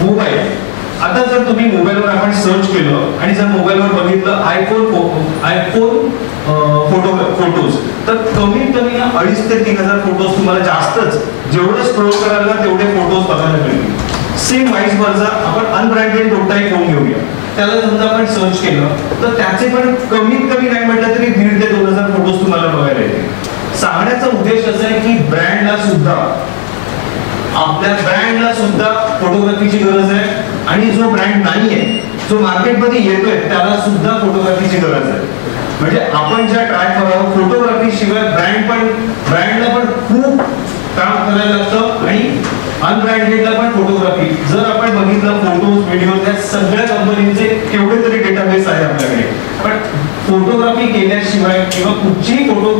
Mobile. आता जर तुम्ही मोबाईलवर आपण सर्च केलं आणि जर मोबाईलवर बघितलं आयफोन फोटोज, तर कमीत कमी 2,500 ते 3,000 फोटोज तुम्हाला जास्तच जेवढे स्क्रोल कराल ना तेवढे फोटोज बघायला मिळतील. सेम वाईस वर्सा आपण अनब्रँडेड कोणताही फोन घेऊया, त्याला समजा आपण सर्च केलं तर त्याचे पण कमीत कमी नाही म्हटलं तरी 1,500 ते 2,000 फोटोज तुम्हाला बघायला येतील. सांगण्याचा उद्देश असा आहे की ब्रँडला सुद्धा, आपल्या ब्रँडला सुद्धा फोटोग्राफीची गरज आहे आणि जो ब्रँड नाहीये, जो मार्केटमध्ये येतोय त्याला सुद्धा फोटोग्राफीची गरज आहे. म्हणजे आपण ज्या ट्रॅक करावं फोटोग्राफी शिवाय ब्रँडला पण खूप काम करायला लागतं आणि अनब्रँडेडला पण फोटोग्राफी. जर आपण बघितलं फोटोज व्हिडिओ त्या सगळ्या कंपनीचे केवढे तरी डेटाबेस आहे आपल्याकडे, पण फोटोग्राफी केल्याशिवाय किंवा कुठचीही फोटो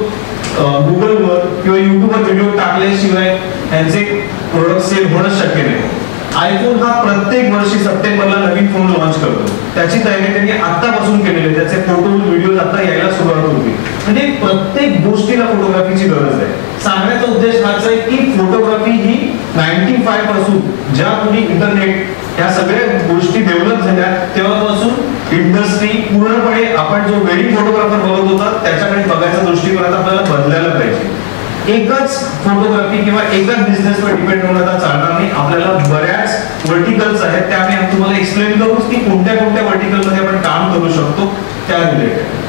गुगलवर किंवा युट्यूबवर व्हिडिओ टाकल्याशिवाय त्यांचे प्रोडक्ट सेल होणं शक्य नाही. आयफोन हा प्रत्येक वर्षी सप्टेंबरला नवीन फोन लॉन्च करतो. त्याची तयारी त्यांनी आतापासून केलेली आहे. त्याचे फोटो व्हिडिओ आता यायला सुरुवात होती. म्हणजे प्रत्येक गोष्टीला फोटोग्राफीची गरज आहे. सांगण्याचा उद्देश हाच आहे की फोटोग्राफी ही 95 पासून ज्या कोणी इंटरनेट या सगळ्या गोष्टी डेव्हलप झाल्या तेव्हापासून इंडस्ट्री पूर्णपणे आपण जो वेडिंग फोटोग्राफर बघत होता त्याच्याकडे बघायचा दृष्टिकोन आता आपल्याला बदलायला पाहिजे. एकच फोटोग्राफी किंवा एकाच बिझनेसवर डिपेंड होऊन आता चालणार नाही. आपल्याला बऱ्याच वर्टिकल्स आहेत, त्या आम्ही तुम्हाला एक्सप्लेन करू की कोणत्या कोणत्या वर्टिकल मध्ये आपण काम करू शकतो त्या रिलेटेड.